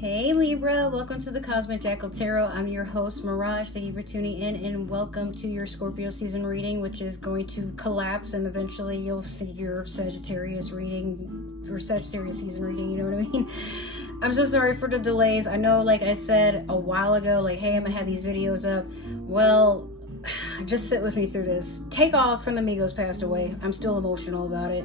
Hey Libra, welcome to the Cosmic Jackal Tarot. I'm your host Mirage. Thank you for tuning in and welcome to your Scorpio season reading, which is going to collapse and eventually you'll see your Sagittarius reading or Sagittarius season reading, you know what I mean? I'm so sorry for the delays. I know, like I said a while ago, like, hey, I'm gonna have these videos up. Well, just sit with me through this. Takeoff from the Migos passed away. I'm still emotional about it.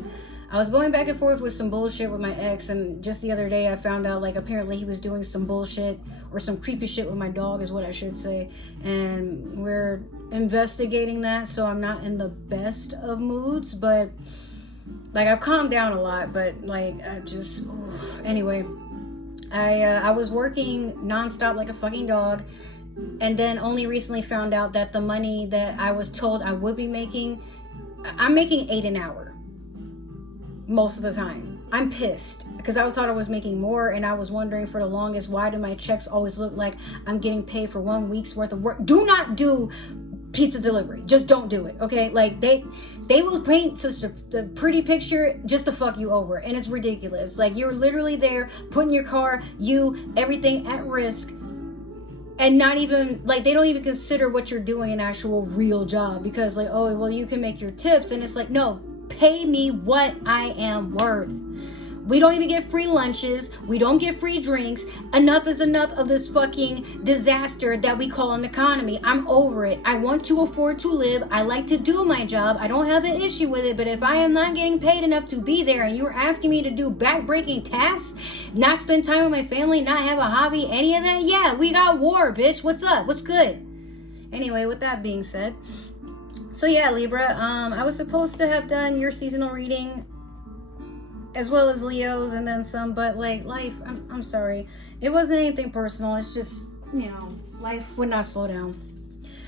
I was going back and forth with some bullshit with my ex, and just the other day I found out, like, apparently he was doing some bullshit or some creepy shit with my dog is what I should say, and we're investigating that, so I'm not in the best of moods, but like I've calmed down a lot, but like I just anyway, I was working nonstop like a fucking dog, and then only recently found out that the money that I was told I would be making, I'm making $8 an hour most of the time. I'm pissed because I thought I was making more, and I was wondering for the longest, why do my checks always look like I'm getting paid for 1 week's worth of work? Do not do pizza delivery. Just don't do it, okay? Like they will paint such a pretty picture just to fuck you over, and it's ridiculous. Like, you're literally there putting your car, everything at risk, and not even, like, they don't even consider what you're doing an actual real job, because like, oh, well, you can make your tips, and it's like, no, pay me what I am worth. We don't even get free lunches. We don't get free drinks. Enough is enough of this fucking disaster that we call an economy. I'm over it. I want to afford to live. I like to do my job. I don't have an issue with it. But if I am not getting paid enough to be there, and you're asking me to do back-breaking tasks, not spend time with my family, not have a hobby, any of that, yeah, we got war, bitch. What's up? What's good? Anyway, with that being said, so yeah, Libra, I was supposed to have done your seasonal reading as well as Leo's and then some, but like life, I'm sorry. It wasn't anything personal. It's just, life would not slow down.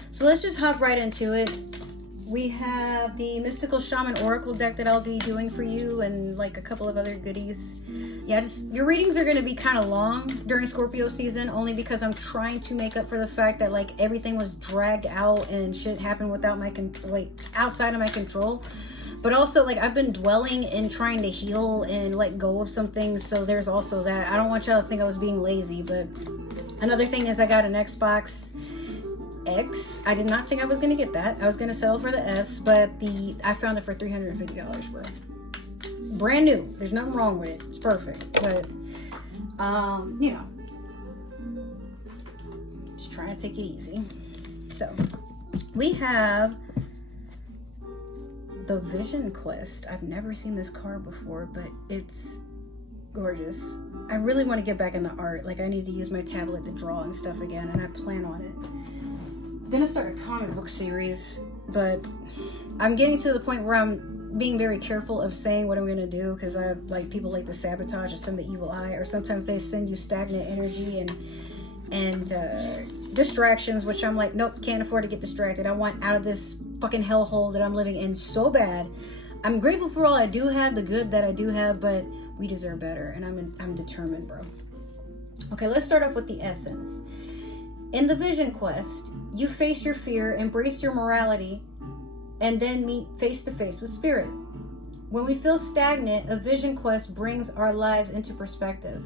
So let's just hop right into it. We have the Mystical Shaman Oracle deck that I'll be doing for you, and like a couple of other goodies. Yeah, just your readings are going to be kind of long during Scorpio season, only because I'm trying to make up for the fact that like everything was dragged out and shit happened without my outside of my control. But also, like, I've been dwelling in trying to heal and let go of some things, so there's also that. I don't want y'all to think I was being lazy, but another thing is I got an Xbox X. I did not think I was gonna get that. I was gonna settle for the S, but I found it for $350, bro. Brand new. There's nothing wrong with it. It's perfect. But just trying to take it easy. So we have the Vision Quest. I've never seen this card before, but it's gorgeous. I really want to get back into art. Like, I need to use my tablet to draw and stuff again, and I plan on it. I'm gonna start a comic book series, but I'm getting to the point where I'm being very careful of saying what I'm gonna do, because I have, like, people like to sabotage or send the evil eye, or sometimes they send you stagnant energy and distractions, which I'm like, nope, can't afford to get distracted. I want out of this fucking hellhole that I'm living in so bad. I'm grateful for all I do have, the good that I do have, but we deserve better, and I'm determined, bro. Okay, let's start off with the essence. In the Vision Quest, you face your fear, embrace your morality, and then meet face to face with spirit. When we feel stagnant, a Vision Quest brings our lives into perspective.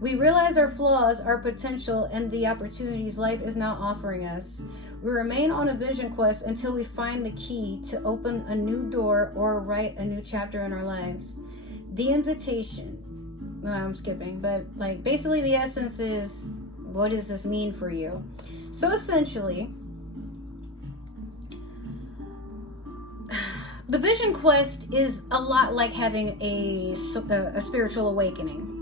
We realize our flaws, our potential, and the opportunities life is now offering us. We remain on a Vision Quest until we find the key to open a new door or write a new chapter in our lives. The invitation. No, I'm skipping, but like basically the essence is, what does this mean for you? So essentially, the Vision Quest is a lot like having a spiritual awakening.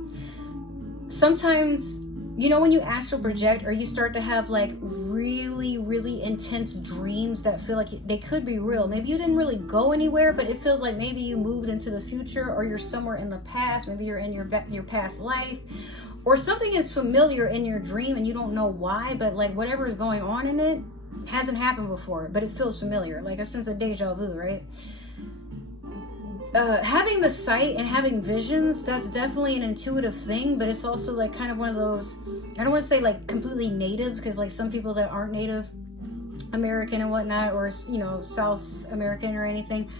Sometimes, when you astral project or you start to have like really, really intense dreams that feel like they could be real. Maybe you didn't really go anywhere, but it feels like maybe you moved into the future, or you're somewhere in the past. Maybe you're in your past life, or something is familiar in your dream and you don't know why, but like whatever is going on in it hasn't happened before, but it feels familiar, like a sense of deja vu, right? Having the sight and having visions, that's definitely an intuitive thing, but it's also like kind of one of those, I don't want to say like completely native, because like some people that aren't Native American and whatnot, or South American or anything,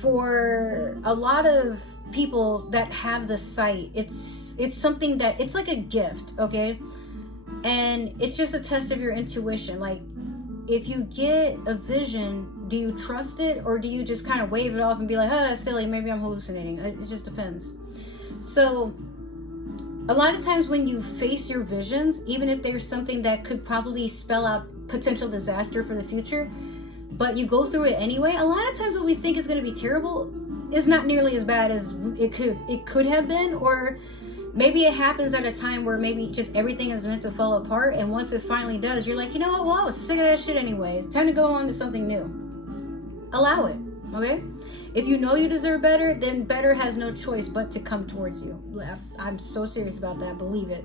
for a lot of people that have the sight, it's something that, it's like a gift, okay? And it's just a test of your intuition. Like, if you get a vision, do you trust it, or do you just kind of wave it off and be like, oh, that's silly, maybe I'm hallucinating? It just depends. So a lot of times when you face your visions, even if there's something that could probably spell out potential disaster for the future, but you go through it anyway, a lot of times what we think is going to be terrible is not nearly as bad as it could have been. Or maybe it happens at a time where maybe just everything is meant to fall apart, and once it finally does, you're like, you know what, well, I was sick of that shit anyway. It's time to go on to something new. Allow it, okay? If you know you deserve better, then better has no choice but to come towards you. I'm so serious about that, believe it.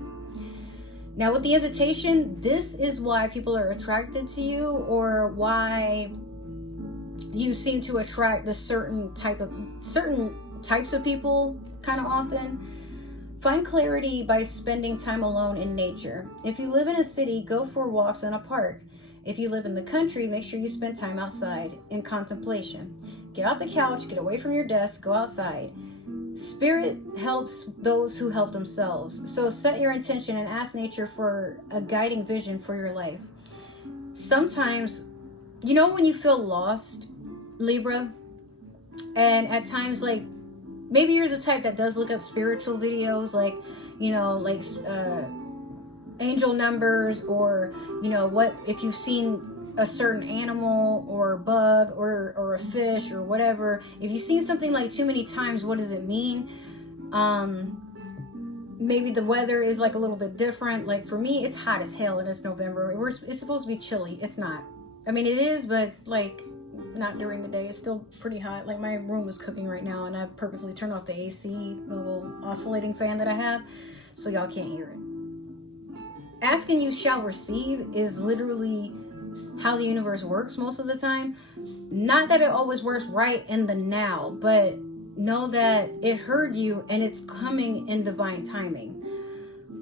Now with the invitation, this is why people are attracted to you, or why you seem to attract the certain types of people kind of often. Find clarity by spending time alone in nature. If you live in a city, go for walks in a park. If you live in the country, make sure you spend time outside in contemplation. Get off the couch, get away from your desk, go outside. Spirit helps those who help themselves. So set your intention and ask nature for a guiding vision for your life. Sometimes, you know when you feel lost, Libra, and at times, like, maybe you're the type that does look up spiritual videos, like, you know, like angel numbers, or, you know, what if you've seen a certain animal or bug or a fish or whatever, if you've seen something like too many times, what does it mean? Maybe the weather is like a little bit different. Like for me, it's hot as hell and it's November. It's supposed to be chilly. It's not. I mean, it is, but like not during the day. It's still pretty hot. Like my room is cooking right now, and I purposely turned off the AC, the little oscillating fan that I have, so y'all can't hear it. Asking you shall receive is literally how the universe works most of the time. Not that it always works right in the now, but know that it heard you and it's coming in divine timing.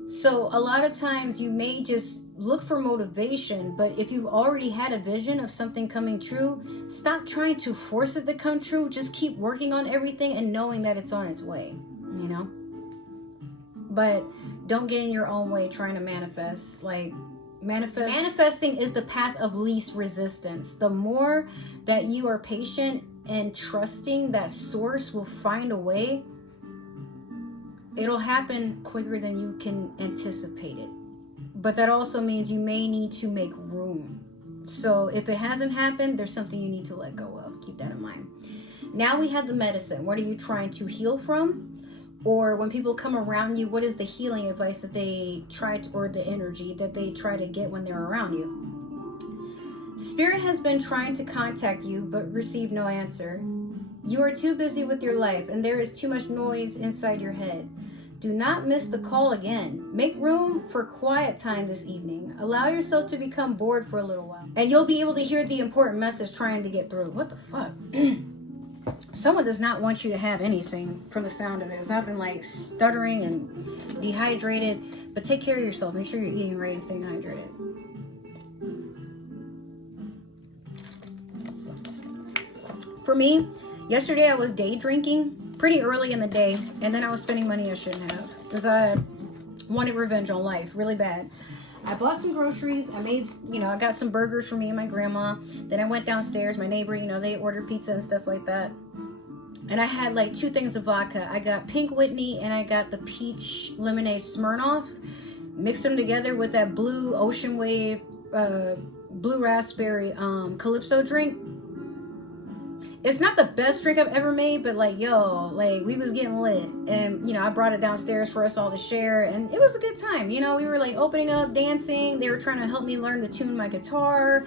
So a lot of times you may just look for motivation, but if you've already had a vision of something coming true, stop trying to force it to come true. Just keep working on everything and knowing that it's on its way, you know? But don't get in your own way trying to manifest. Like, manifesting is the path of least resistance. The more that you are patient and trusting that source will find a way, it'll happen quicker than you can anticipate it. But that also means you may need to make room. So if it hasn't happened, there's something you need to let go of. Keep that in mind. Now we have the medicine. What are you trying to heal from? Or when people come around you, what is the healing advice that they try to, or the energy that they try to get when they're around you? Spirit has been trying to contact you, but receive no answer. You are too busy with your life, and there is too much noise inside your head. Do not miss the call again. Make room for quiet time this evening. Allow yourself to become bored for a little while, and you'll be able to hear the important message trying to get through. What the fuck? Someone does not want you to have anything from the sound of this. I've been like stuttering and dehydrated, but take care of yourself. Make sure you're eating right and staying hydrated. For me, yesterday I was day drinking pretty early in the day, and then I was spending money I shouldn't have because I wanted revenge on life really bad. I bought some groceries. I made, I got some burgers for me and my grandma. Then I went downstairs. My neighbor, they ordered pizza and stuff like that. And I had like 2 things of vodka. I got Pink Whitney and I got the peach lemonade Smirnoff. Mixed them together with that blue Ocean Wave, blue raspberry Calypso drink. It's not the best drink I've ever made, but we was getting lit. And, I brought it downstairs for us all to share. And it was a good time. We were like opening up, dancing. They were trying to help me learn to tune my guitar.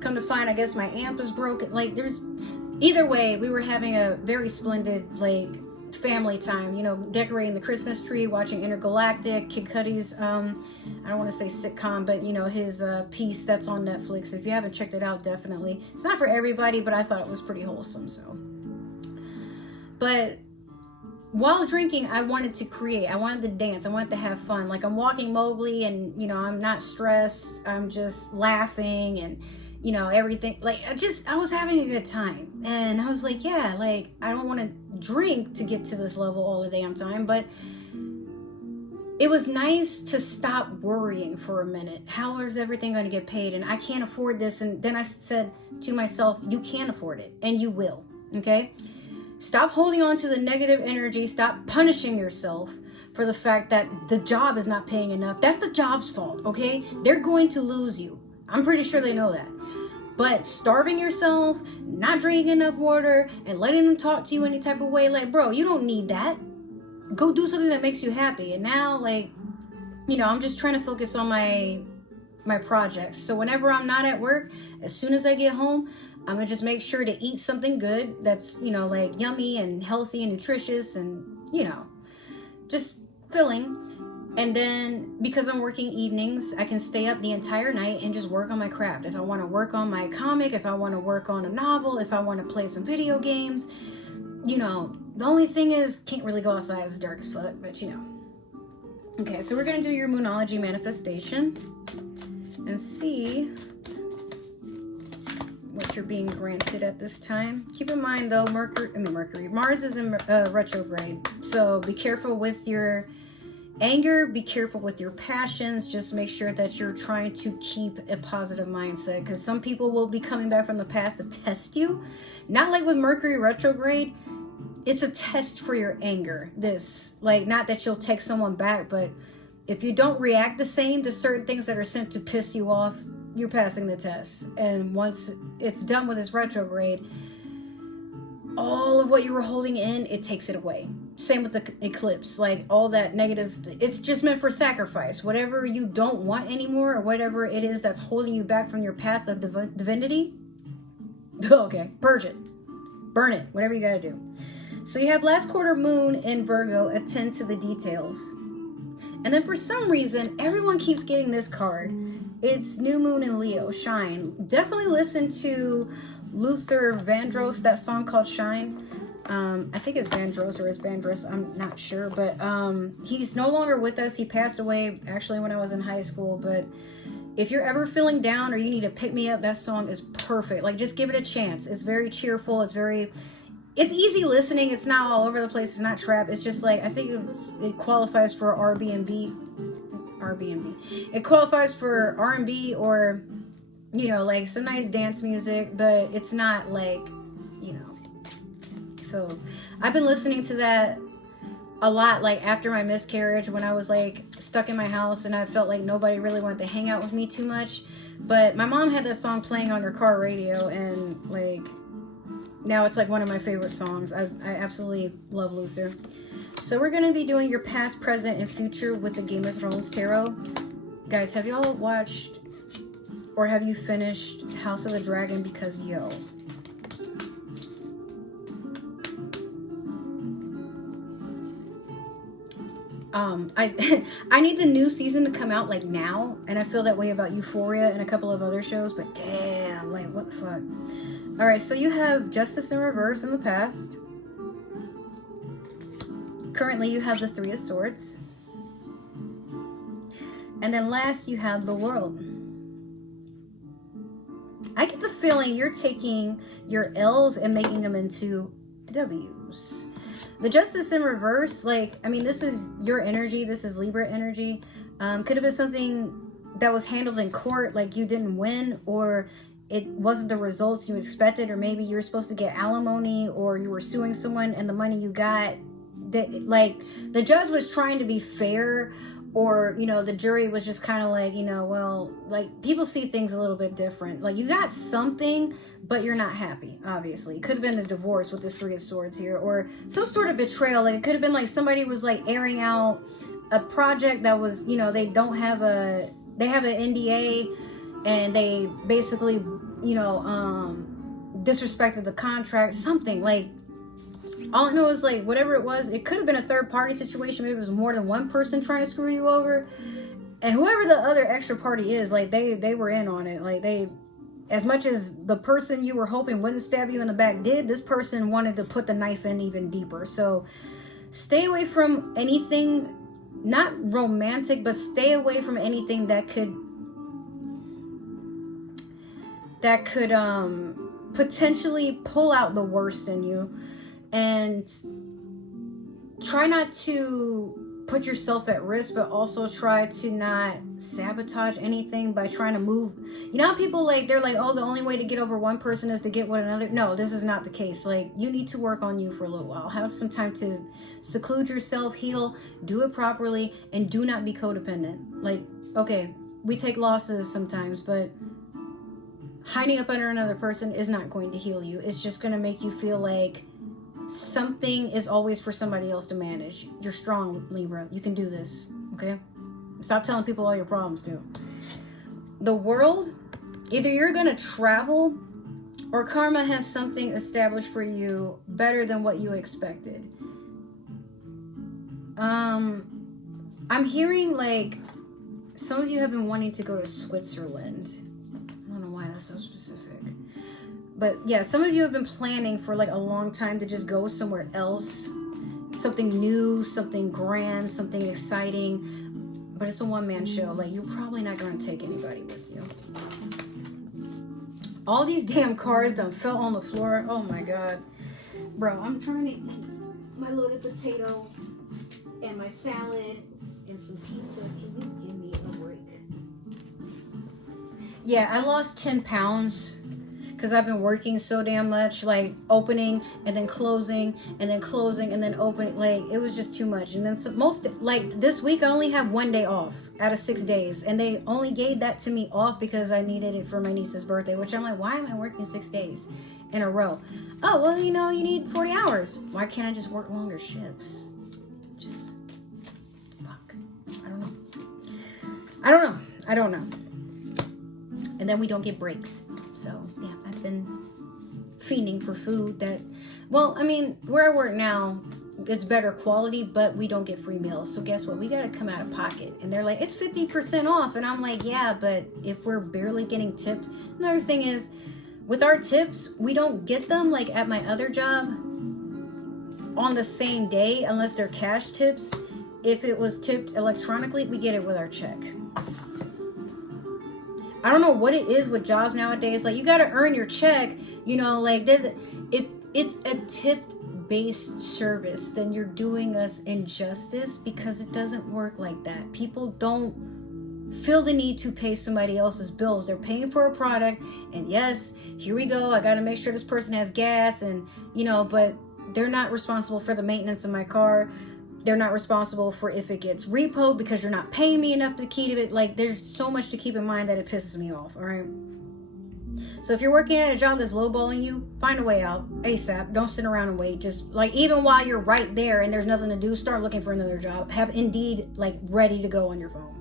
Come to find, I guess my amp is broken. Either way, we were having a very splendid, family time, decorating the Christmas tree, watching Intergalactic, Kid Cudi's, I don't want to say sitcom, but his piece that's on Netflix. If you haven't checked it out, definitely. It's not for everybody, but I thought it was pretty wholesome, so. But while drinking, I wanted to create. I wanted to dance. I wanted to have fun. Like I'm walking Mowgli and, I'm not stressed. I'm just laughing and, everything. I was having a good time. And I was like, yeah, I don't want to drink to get to this level all the damn time, but it was nice to stop worrying for a minute. How is everything going to get paid? And I can't afford this. And then I said to myself, you can afford it, and you will. Okay? Stop holding on to the negative energy. Stop punishing yourself for the fact that the job is not paying enough. That's the job's fault. Okay? They're going to lose you. I'm pretty sure they know that. But starving yourself, not drinking enough water, and letting them talk to you any type of way, like, bro, you don't need that. Go do something that makes you happy. And now, like, you know, I'm just trying to focus on my projects. So whenever I'm not at work, as soon as I get home, I'm gonna just make sure to eat something good that's, you know, like yummy and healthy and nutritious and, you know, just filling. And then because I'm working evenings, I can stay up the entire night and just work on my craft. If I want to work on my comic, if I want to work on a novel, if I want to play some video games, you know, the only thing is, can't really go outside, it's dark as fuck, but you know. Okay, so we're going to do your Moonology manifestation and see what you're being granted at this time. Keep in mind though, Mars is in retrograde, so be careful with your anger, be careful with your passions. Just make sure that you're trying to keep a positive mindset, because some people will be coming back from the past to test you. Not like with Mercury retrograde, it's a test for your anger. This, like, not that you'll take someone back, but if you don't react the same to certain things that are sent to piss you off, you're passing the test. And once it's done with this retrograde, all of what you were holding in, it takes it away. Same with the eclipse, like all that negative, it's just meant for sacrifice. Whatever you don't want anymore, or whatever it is that's holding you back from your path of divinity, okay, purge it, burn it, whatever you gotta do. So you have last quarter moon in Virgo, attend to the details. And then for some reason, everyone keeps getting this card. It's new moon in Leo, shine. Definitely listen to Luther Vandross, that song called Shine. I think it's Vandross or it's Vandross, I'm not sure, but he's no longer with us. He passed away actually when I was in high school, but if you're ever feeling down or you need to pick me up, that song is perfect. Like, just give it a chance. It's very cheerful. It's easy listening. It's not all over the place. It's not trap. It's just like, I think it qualifies for Airbnb. It qualifies for R&B or, you know, like some nice dance music, but it's not like, you know. So I've been listening to that a lot, like after my miscarriage, when I was like stuck in my house and I felt like nobody really wanted to hang out with me too much. But my mom had that song playing on her car radio, and like now it's like one of my favorite songs. I absolutely love Luther. So we're going to be doing your past, present, and future with the Game of Thrones Tarot. Guys, have y'all watched or have you finished House of the Dragon? Because yo, I need the new season to come out like now, and I feel that way about Euphoria and a couple of other shows, but damn, like what the fuck. All right, so you have Justice in reverse in the past. Currently you have the Three of Swords, and then last you have the World. I get the feeling you're taking your L's and making them into W's. The Justice in reverse, like, I mean, this is your energy. This is Libra energy. Could have been something that was handled in court, like you didn't win, or it wasn't the results you expected, or maybe you were supposed to get alimony, or you were suing someone and the money you got, that, like, the judge was trying to be fair, or, you know, the jury was just kind of like, you know, well, like, people see things a little bit different. Like, you got something, but you're not happy, obviously. It could have been a divorce with this Three of Swords here, or some sort of betrayal. Like, it could have been like somebody was like airing out a project that was, you know, they have an NDA, and they basically, you know, disrespected the contract, something. Like, all I know is, like, whatever it was, it could have been a third party situation. Maybe it was more than one person trying to screw you over, and whoever the other extra party is, like, they were in on it. Like, they, as much as the person you were hoping wouldn't stab you in the back did, this person wanted to put the knife in even deeper. So stay away from anything, not romantic, but stay away from anything that could potentially pull out the worst in you. And try not to put yourself at risk, but also try to not sabotage anything by trying to move. You know how people, like, they're like, oh, the only way to get over one person is to get with another. No, this is not the case. Like, you need to work on you for a little while. Have some time to seclude yourself, heal, do it properly, and do not be codependent. Like, okay, we take losses sometimes, but hiding up under another person is not going to heal you. It's just going to make you feel like something is always for somebody else to manage. You're strong, Libra. You can do this, okay? Stop telling people all your problems, too. The world, either you're going to travel or karma has something established for you better than what you expected. I'm hearing, like, some of you have been wanting to go to Switzerland. I don't know why that's so specific. But yeah, some of you have been planning for like a long time to just go somewhere else. Something new, something grand, something exciting. But it's a one-man show. Like, you're probably not going to take anybody with you. All these damn cards done fell on the floor. Oh my God. Bro, I'm trying to eat my loaded potato and my salad and some pizza. Can you give me a break? Yeah, I lost 10 pounds. Because I've been working so damn much, like opening and then closing and then closing and then opening. Like, it was just too much. And then like this week I only have 1 day off out of 6 days. And they only gave that to me off because I needed it for my niece's birthday. Which I'm like, why am I working 6 days in a row? Oh, well, you know, you need 40 hours. Why can't I just work longer shifts? Just, fuck. I don't know. And then we don't get breaks. So, yeah, I've been fiending for food that, well, I mean, where I work now, it's better quality, but we don't get free meals. So guess what? We got to come out of pocket. And they're like, it's 50% off. And I'm like, yeah, but if we're barely getting tipped. Another thing is, with our tips, we don't get them, like at my other job, on the same day, unless they're cash tips. If it was tipped electronically, we get it with our check. I don't know what it is with jobs nowadays. Like, you got to earn your check, you know, like, if it's a tip-based service, then you're doing us injustice, because it doesn't work like that. People don't feel the need to pay somebody else's bills. They're paying for a product, and yes, here we go. I got to make sure this person has gas, and, you know, but they're not responsible for the maintenance of my car. They're not responsible for if it gets repoed because you're not paying me enough to keep it. Like, there's so much to keep in mind that it pisses me off, all right? So if you're working at a job that's lowballing you, find a way out ASAP. Don't sit around and wait. Just, like, even while you're right there and there's nothing to do, start looking for another job. Have Indeed, like, ready to go on your phone.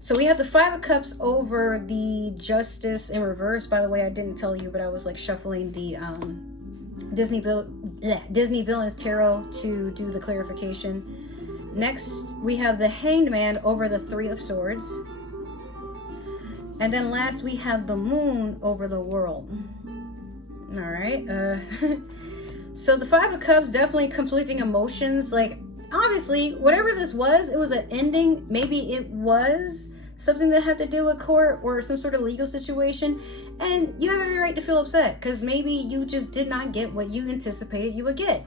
So we have the 5 of Cups over the Justice in reverse. By the way, I didn't tell you, but I was, like, shuffling the Disney Villains Tarot to do the clarification. Next, we have the Hanged Man over the 3 of Swords. And then last, we have the Moon over the World. All right. So the 5 of Cups, definitely conflicting emotions. Like, obviously, whatever this was, it was an ending. Maybe it was something that had to do with court or some sort of legal situation. And you have every right to feel upset, because maybe you just did not get what you anticipated you would get.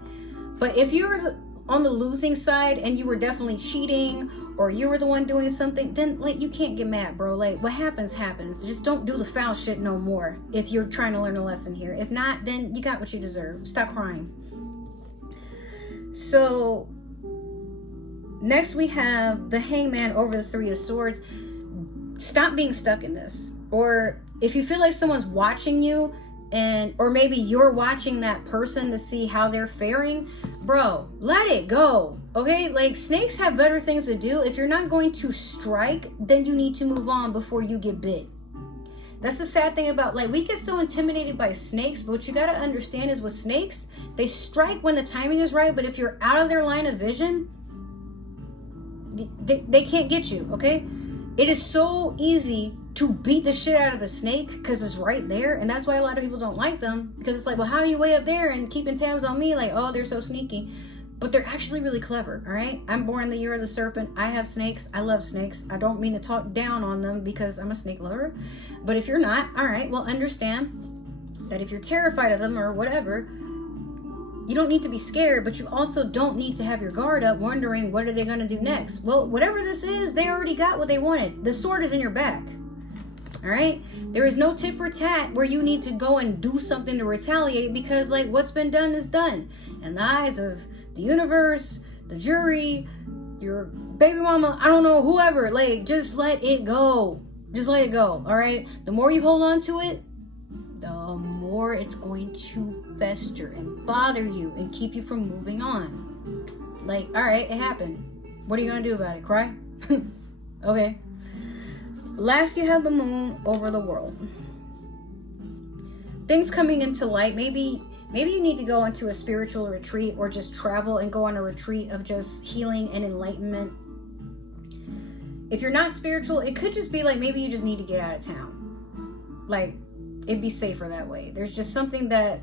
But if you were on the losing side and you were definitely cheating, or you were the one doing something, then, like, you can't get mad, bro. Like, what happens happens. Just don't do the foul shit no more if you're trying to learn a lesson here. If not, then you got what you deserve. Stop crying. So next we have the Hangman over the 3 of Swords. Stop being stuck in this. Or if you feel like someone's watching you, or maybe you're watching that person to see how they're faring, bro, let it go. Okay? Like, snakes have better things to do. If you're not going to strike, then you need to move on before you get bit. That's the sad thing about, like, we get so intimidated by snakes, but what you got to understand is with snakes, they strike when the timing is right, but if you're out of their line of vision, they can't get you, okay? It is so easy to beat the shit out of a snake because it's right there. And that's why a lot of people don't like them. Because it's like, well, how are you way up there and keeping tabs on me? Like, oh, they're so sneaky. But they're actually really clever, all right? I'm born the year of the serpent. I have snakes. I love snakes. I don't mean to talk down on them because I'm a snake lover. But if you're not, all right, well, understand that if you're terrified of them or whatever, You don't need to be scared, but you also don't need to have your guard up wondering what are they going to do next. Well, whatever this is, they already got what they wanted. The sword is in your back. All right? There is no tit for tat where you need to go and do something to retaliate, because like what's been done is done. In the eyes of the universe, the jury, your baby mama, I don't know, whoever, like just let it go. Just let it go. All right? The more you hold on to it, the more it's going to fester and bother you and keep you from moving on. Like, all right, it happened. What are you gonna do about it? Cry? Okay. Last, you have the moon over the world. Things coming into light. Maybe you need to go into a spiritual retreat, or just travel and go on a retreat of just healing and enlightenment. If you're not spiritual, it could just be like maybe you just need to get out of town. Like, it'd be safer that way. There's just something that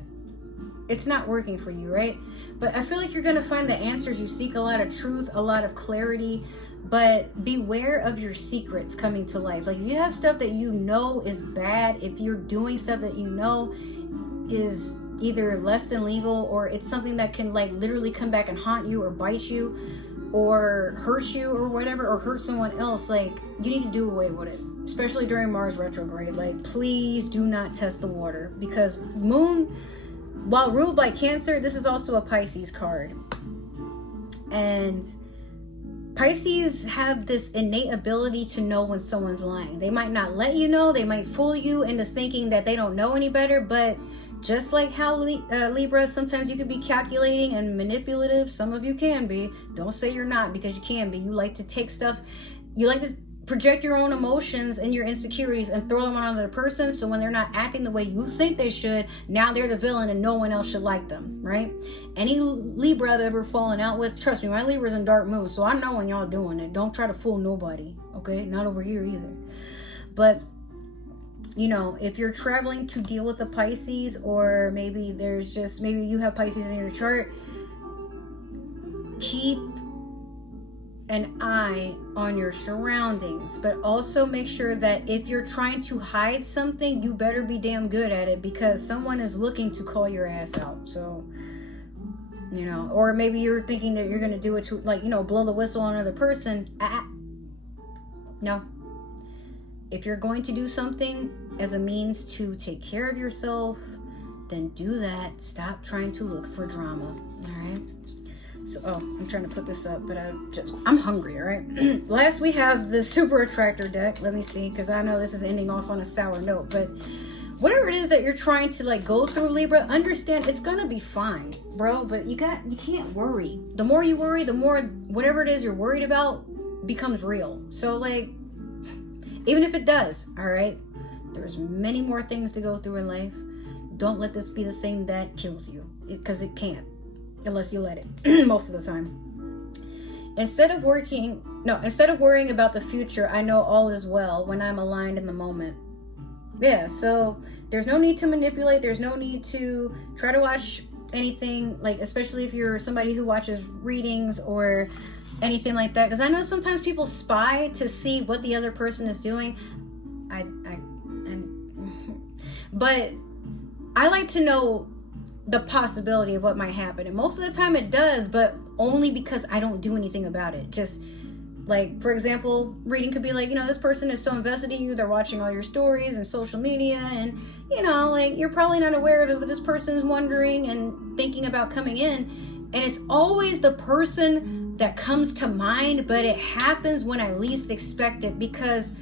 it's not working for you, right? But I feel like you're going to find the answers you seek, a lot of truth, a lot of clarity, but beware of your secrets coming to life. Like, if you have stuff that you know is bad, if you're doing stuff that you know is either less than legal, or it's something that can like literally come back and haunt you or bite you or hurt you or whatever, or hurt someone else, like you need to do away with it. Especially during Mars retrograde. Like, please do not test the water, because moon, while ruled by Cancer, this is also a Pisces card. And Pisces have this innate ability to know when someone's lying. They might not let you know, they might fool you into thinking that they don't know any better, but just like how Libra, sometimes you can be calculating and manipulative. Some of you can be. Don't say you're not, because you can be. You like to take stuff, you like to project your own emotions and your insecurities and throw them on another person. So when they're not acting the way you think they should, now they're the villain and no one else should like them, right? Any Libra I've ever fallen out with, trust me, my Libra's in dark moon, so I know when y'all doing it. Don't try to fool nobody, okay? Not over here either. But you know, if you're traveling to deal with the Pisces, or maybe maybe you have Pisces in your chart, keep an eye on your surroundings, but also make sure that if you're trying to hide something, you better be damn good at it, because someone is looking to call your ass out. So, you know, or maybe you're thinking that you're going to do it to, like, you know, blow the whistle on another person. No. If you're going to do something as a means to take care of yourself, then do that. Stop trying to look for drama. All right. So, I'm trying to put this up, but I'm hungry, all right? Last, we have the Super Attractor deck. Let me see, because I know this is ending off on a sour note, but whatever it is that you're trying to like go through, Libra, understand it's gonna be fine, bro. But you can't worry. The more you worry, the more whatever it is you're worried about becomes real. So like, even if it does, all right, there's many more things to go through in life. Don't let this be the thing that kills you, because it can't, unless you let it. Most of the time. Instead of worrying about the future, I know all is well when I'm aligned in the moment. Yeah, so there's no need to manipulate. There's no need to try to watch anything, like, especially if you're somebody who watches readings or anything like that, because I know sometimes people spy to see what the other person is doing. But I like to know the possibility of what might happen, and most of the time it does, but only because I don't do anything about it. Just like, for example, reading could be like, you know, this person is so invested in you, they're watching all your stories and social media, and you know, like, you're probably not aware of it, but this person is wondering and thinking about coming in, and it's always the person that comes to mind, but it happens when I least expect it, because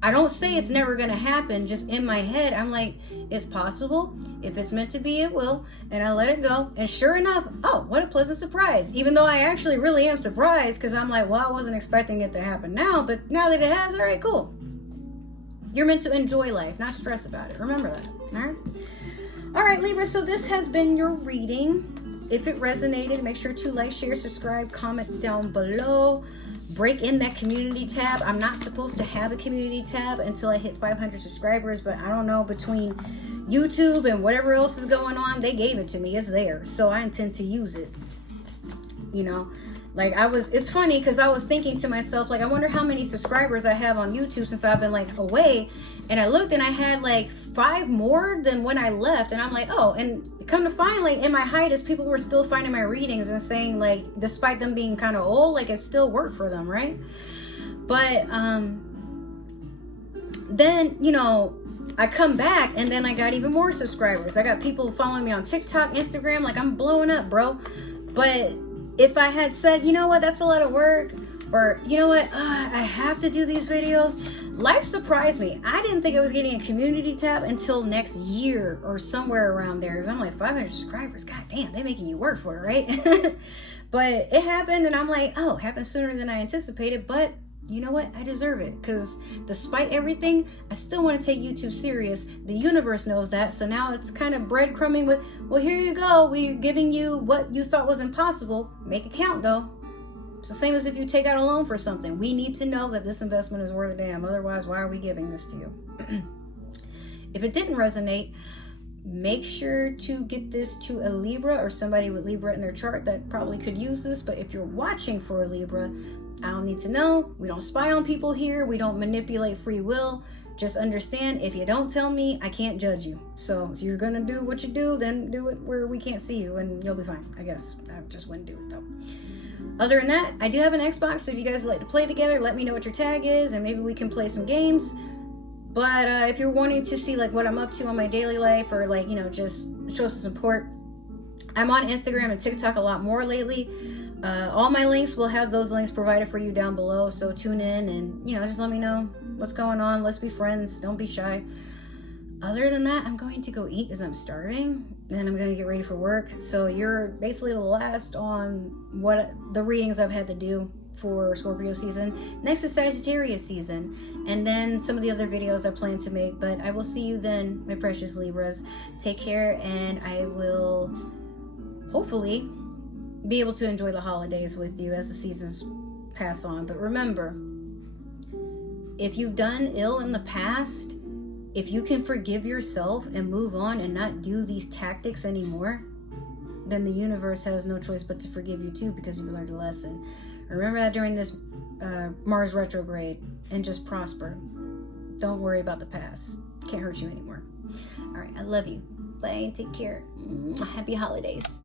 I don't say it's never going to happen. Just in my head, I'm like, it's possible. If it's meant to be, it will. And I let it go. And sure enough, oh, what a pleasant surprise. Even though I actually really am surprised, because I'm like, well, I wasn't expecting it to happen now. But now that it has, all right, cool. You're meant to enjoy life, not stress about it. Remember that. All right? All right, Libra. So this has been your reading. If it resonated, make sure to like, share, subscribe, comment down below. Break in that community tab. I'm not supposed to have a community tab until I hit 500 subscribers, but I don't know, between YouTube and whatever else is going on, they gave it to me. It's there, so I intend to use it. You know, Like it's funny because I was thinking to myself, like, I wonder how many subscribers I have on YouTube since I've been like away. And I looked and I had like 5 more than when I left. And I'm like, oh, and come to find, like, in my hiatus, people were still finding my readings and saying, like, despite them being kind of old, like, it still worked for them, right? But then, you know, I come back and then I got even more subscribers. I got people following me on TikTok, Instagram, like, I'm blowing up, bro. But if I had said, you know what, that's a lot of work, or you know what, I have to do these videos, life surprised me. I didn't think I was getting a community tab until next year or somewhere around there. Because I'm like, 500 subscribers, god damn, they're making you work for it, right? But it happened, and I'm like, oh, it happened sooner than I anticipated. But you know what, I deserve it, because despite everything, I still want to take YouTube serious. The universe knows that, so now it's kind of breadcrumbing with, well, here you go, we're giving you what you thought was impossible. Make it count, though. It's the same as if you take out a loan for something. We need to know that this investment is worth a damn. Otherwise, why are we giving this to you? If it didn't resonate, make sure to get this to a Libra or somebody with Libra in their chart that probably could use this. But if you're watching for a Libra, I don't need to know. We don't spy on people here. We don't manipulate free will. Just understand, if you don't tell me, I can't judge you. So if you're going to do what you do, then do it where we can't see you and you'll be fine, I guess. I just wouldn't do it, though. Other than that, I do have an Xbox, so if you guys would like to play together, let me know what your tag is, and maybe we can play some games. But if you're wanting to see, like, what I'm up to on my daily life, or, like, you know, just show some support, I'm on Instagram and TikTok a lot more lately. All my links, will have those links provided for you down below, so tune in and, you know, just let me know what's going on. Let's be friends. Don't be shy. Other than that, I'm going to go eat because I'm starving, and I'm going to get ready for work. So you're basically the last on what the readings I've had to do for Scorpio season. Next is Sagittarius season, and then some of the other videos I plan to make. But I will see you then, my precious Libras. Take care, and I will hopefully be able to enjoy the holidays with you as the seasons pass on. But remember, if you've done ill in the past, if you can forgive yourself and move on and not do these tactics anymore, then the universe has no choice but to forgive you too, because you've learned a lesson. Remember that during this Mars retrograde, and just prosper. Don't worry about the past. Can't hurt you anymore. All right, I love you. Bye. Take care. Happy holidays.